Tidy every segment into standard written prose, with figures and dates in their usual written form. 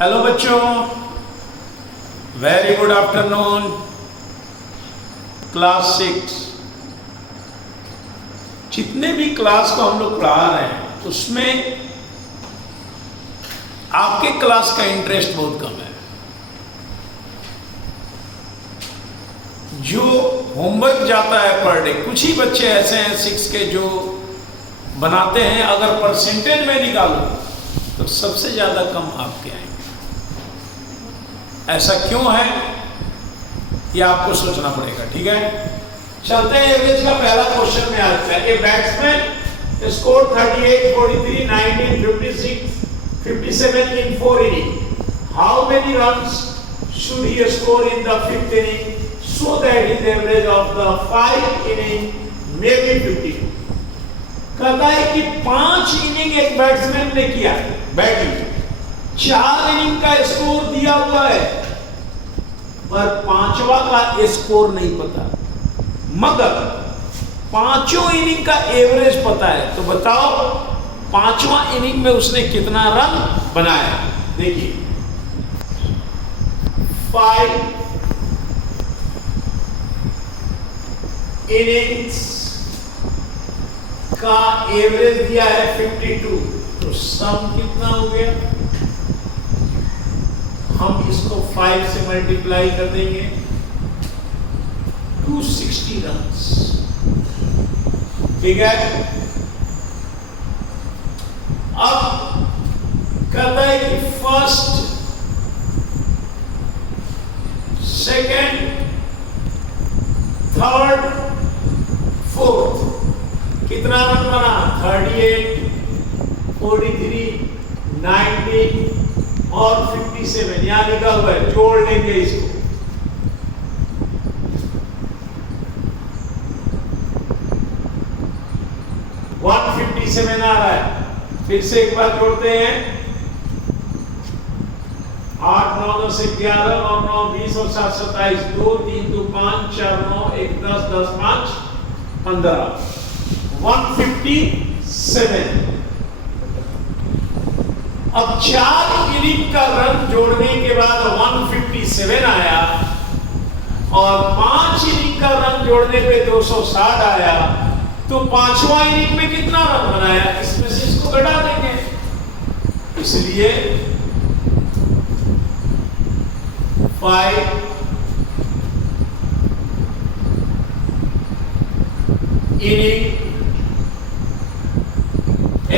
Hello बच्चों, very good afternoon. Class 6 जितने भी क्लास को हम लोग पढ़ा रहे हैं उसमें आपके क्लास का इंटरेस्ट बहुत कम है। जो होमवर्क जाता है पर डे, कुछ ही बच्चे ऐसे हैं 6 के जो बनाते हैं। अगर परसेंटेज में निकालो तो सबसे ज़्यादा कम आपके आएंगे। ऐसा क्यों है ये आपको सोचना पड़ेगा, ठीक है। चलते हैं एवरेज का पहला क्वेश्चन में आता है। A batsman score 38, 43, 19, 56, 57 in 4 innings. How many runs should he score in the 5th inning so that his average of the 5 innings may be 52? कहता है कि 5 इनिंग एक बैट्समैन ने किया बैटिंग, 4 इनिंग का स्कोर दिया हुआ है पर 5वां का स्कोर नहीं पता, मगर 5 इनिंग का एवरेज पता है। to बताओ 5वां इनिंग में उसने कितना रन बनाया। देखिए 5 इनिंग्स का एवरेज दिया है 52, तो सम कितना हो गया? हम इसको 5 से मल्टीप्लाई कर देंगे, 260 रन्स। ठीक है। अब कहता है कि फर्स्ट, सेकंड, थर्ड, फोर्थ कितना रन बना? 38, 43, 19 और 57 यहां लिखा हुआ है, जोड़ लेंगे इसको। वन 57 आ रहा है। फिर से एक बार जोड़ते हैं। 8, 9, 10, 11 और 9, 20 और 7, 27, 2, 3, 2, 5, 4, 9, 1, 10, 10, 5, 15, 157। अब 4 इनिंग का रन जोड़ने के बाद 157 आया और 5 इनिंग का रन जोड़ने पे 260 आया, तो 5वां इनिंग में कितना रन बनाया? इसमें से इसको घटा देंगे। इसलिए 5 इनिंग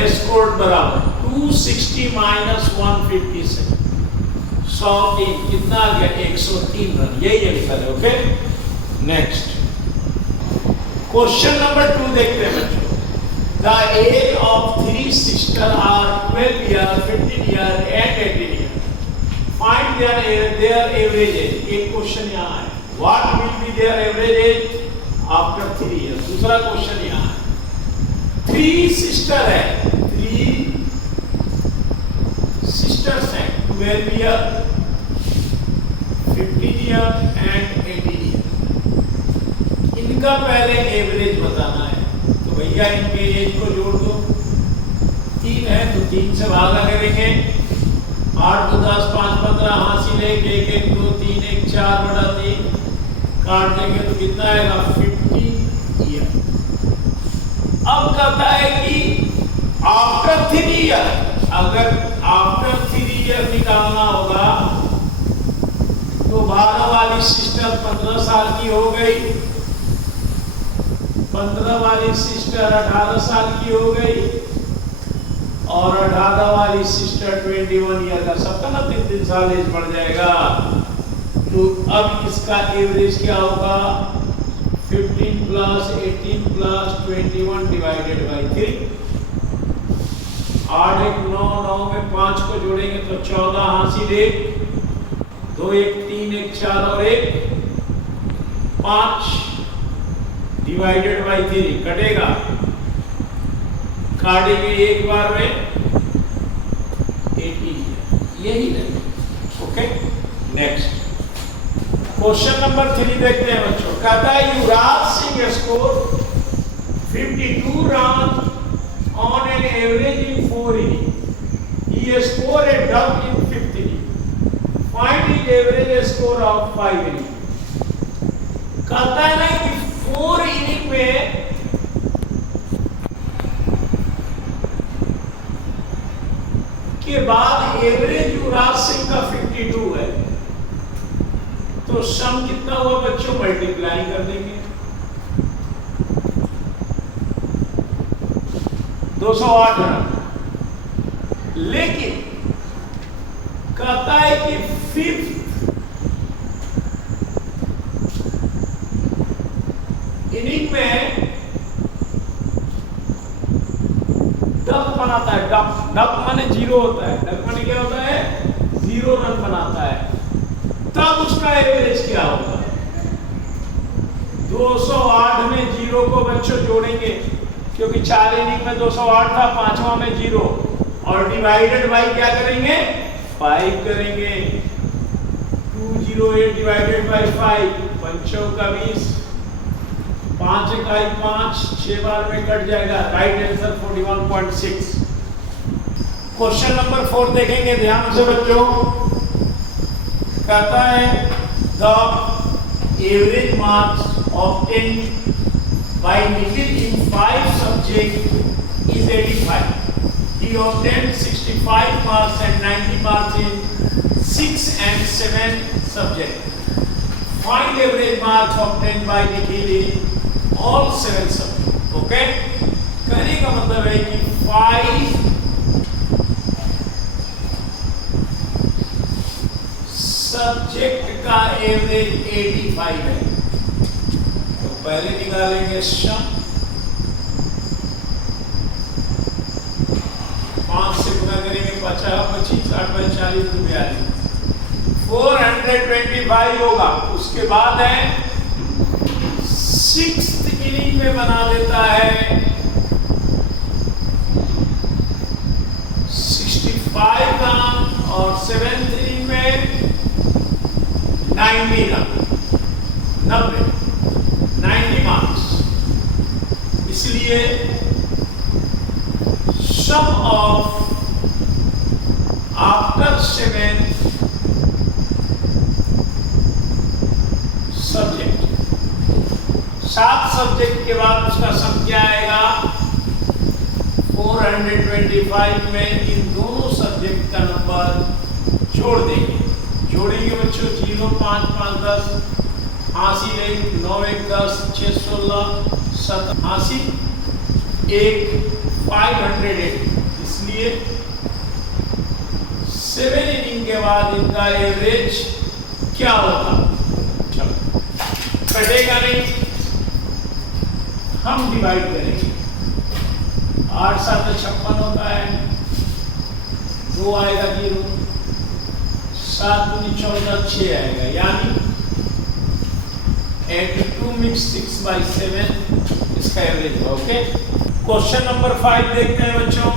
स्कोर बराबर 260 माइनस 157, 103 कितना आ गया? 103 रन। यही लिखा है। ओके, नेक्स्ट क्वेश्चन नंबर 2 देखते हैं बच्चों। The age of 3 sister are 12 year, 15 year and 18 year. Find their average age. एक क्वेश्चन यहाँ है, what will be their average age after 3 year. दूसरा क्वेश्चन यहाँ है, 3 सिस्टर है, 3 सिस्टर्स हैं, 12 ईयर, 15 ईयर एंड 18 ईयर। इनका पहले एवरेज बताना है, तो भैया इनके एज को जोड़ दो। 3 है तो 3 से भागा करेंगे। 8, 2, 10, 5, 15, हासिल 1, 1, 1, 2, 3, 1, 4/3 काट देंगे तो कितना आएगा? 50 ईयर। अब कहता है कि आफ्टर 3 ईयर, अगर आफ्टर 3 ईयर निकालना होगा तो 12 वाली सिस्टर 15 साल की हो गई, 15 वाली सिस्टर 18 साल की हो गई और 18 वाली सिस्टर 21 ईयर का। सबका ना 3-3 साल एज बढ़ जाएगा। तो अब इसका एवरेज क्या होगा? 15 प्लस 18 प्लस 21 डिवाइडेड बाई 3। 8, 1, 9, 9 में 5 को जोड़ेंगे तो 14, हासिल 1, 2, 1, 3, 1, 4 और 1, 5 डिवाइडेड बाई 3 कटेगा, काटेंगे एक बार में 18। यही नहीं। ओके, नेक्स्ट क्वेश्चन नंबर 3 देखते हैं बच्चों। कहता है Yuvraj Singh score 52 run on an average in 4 innings. He scored a duck in 5th inning. Average score of 5 inning. कहता है ना कि 4 इनिंग में के बाद एवरेज युवराज सिंह का 52 है, तो सम कितना हुआ बच्चों, मल्टीप्लाई कर देंगे 208 रन। लेकिन कहता है कि 5th इनिंग में डक बनाता है, डक माने 0 होता है, डक माने क्या होता है, 0 रन बनाता है, तब उसका एवरेज क्या होगा। 208 में 0 को बच्चों जोड़ेंगे, क्योंकि 4 इनिंग में 208 था, 5वां में 0, और डिवाइडेड बाई क्या करेंगे, 5 करेंगे। 208 डिवाइडेड बाई 5, 5 का 20, 5 इकाई 5, 6 बार में कट जाएगा। Right answer 41.6। क्वेश्चन नंबर 4 देखेंगे ध्यान से बच्चों। कहता है the average marks obtained by Nikhil in 5 subject is 85। He obtained 65 marks and 90 marks in 6 and 7 subjects. Find average marks obtained by Nikhil in all 7 subjects. Okay? कहने का मतलब है कि 5 सब्जेक्ट का एवरेज 85 है, तो पहले निकालेंगे सम। 5 से गुना करेंगे 50, 25, 60, 40, 42, 425 होगा। उसके बाद है 6th इनिंग में बना देता है 65 रन, और 7th इनिंग में 90 रन, 90 मार्क्स। इसलिए sum of after 7 subject, 7 subject के बाद उसका सम क्या आएगा, 425 में इन दोनों सब्जेक्ट का नंबर जोड़ देंगे। जोड़ेंगे बच्चों 0, 5, 5, 10, 80, 1, 9, 1, 10, 6, 16, 7, 80, 1, 508। इसलिए 7 इनिंग के बाद इनका एवरेज क्या होगा, चलो कटेगा नहीं, हम डिवाइड करेंगे। 8 7 56 होता है, 2 आएगा 0, 7 दूनी 14, 6 आएगा, यानी 82 मिक्स 6/7 इसका एवरेज है। ओके, क्वेश्चन नंबर 5 देखते हैं बच्चों।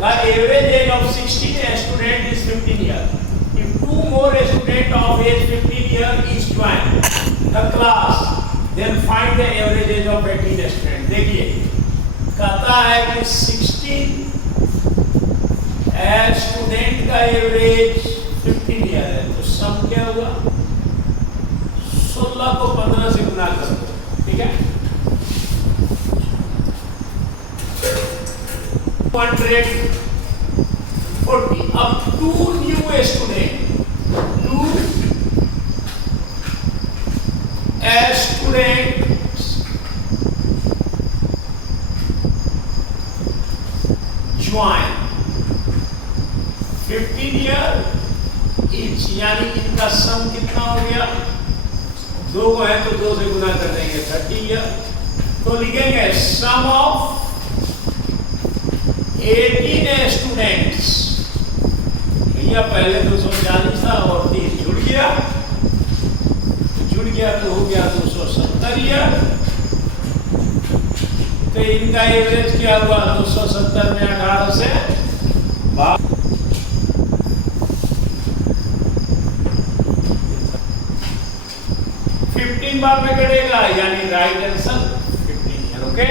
The average age of 16 student is 15 year. If 2 more student of age 15 year is join the class, then find the average age of 18 student. देखिए कहता है कि 16 स्टूडेंट का एवरेज 15 ईयर है, तो सम क्या होगा, 16 को 15 से गुना कर दो, ठीक है। 140। अब 2 new student join 15 year each, यानी इनका सम कितना हो गया, 2 को है तो 2 से गुना कर देंगे 30 ईयर। तो लिखेंगे सम ऑफ 18 स्टूडेंट्स। भैया पहले 240 था और 3 जुड़ गया तो हो गया 270 ईयर। तो इनका एवरेज क्या हुआ, 270 में 18 से 15 बार में कटेगा, यानी राइट आंसर 15 ईयर। ओके।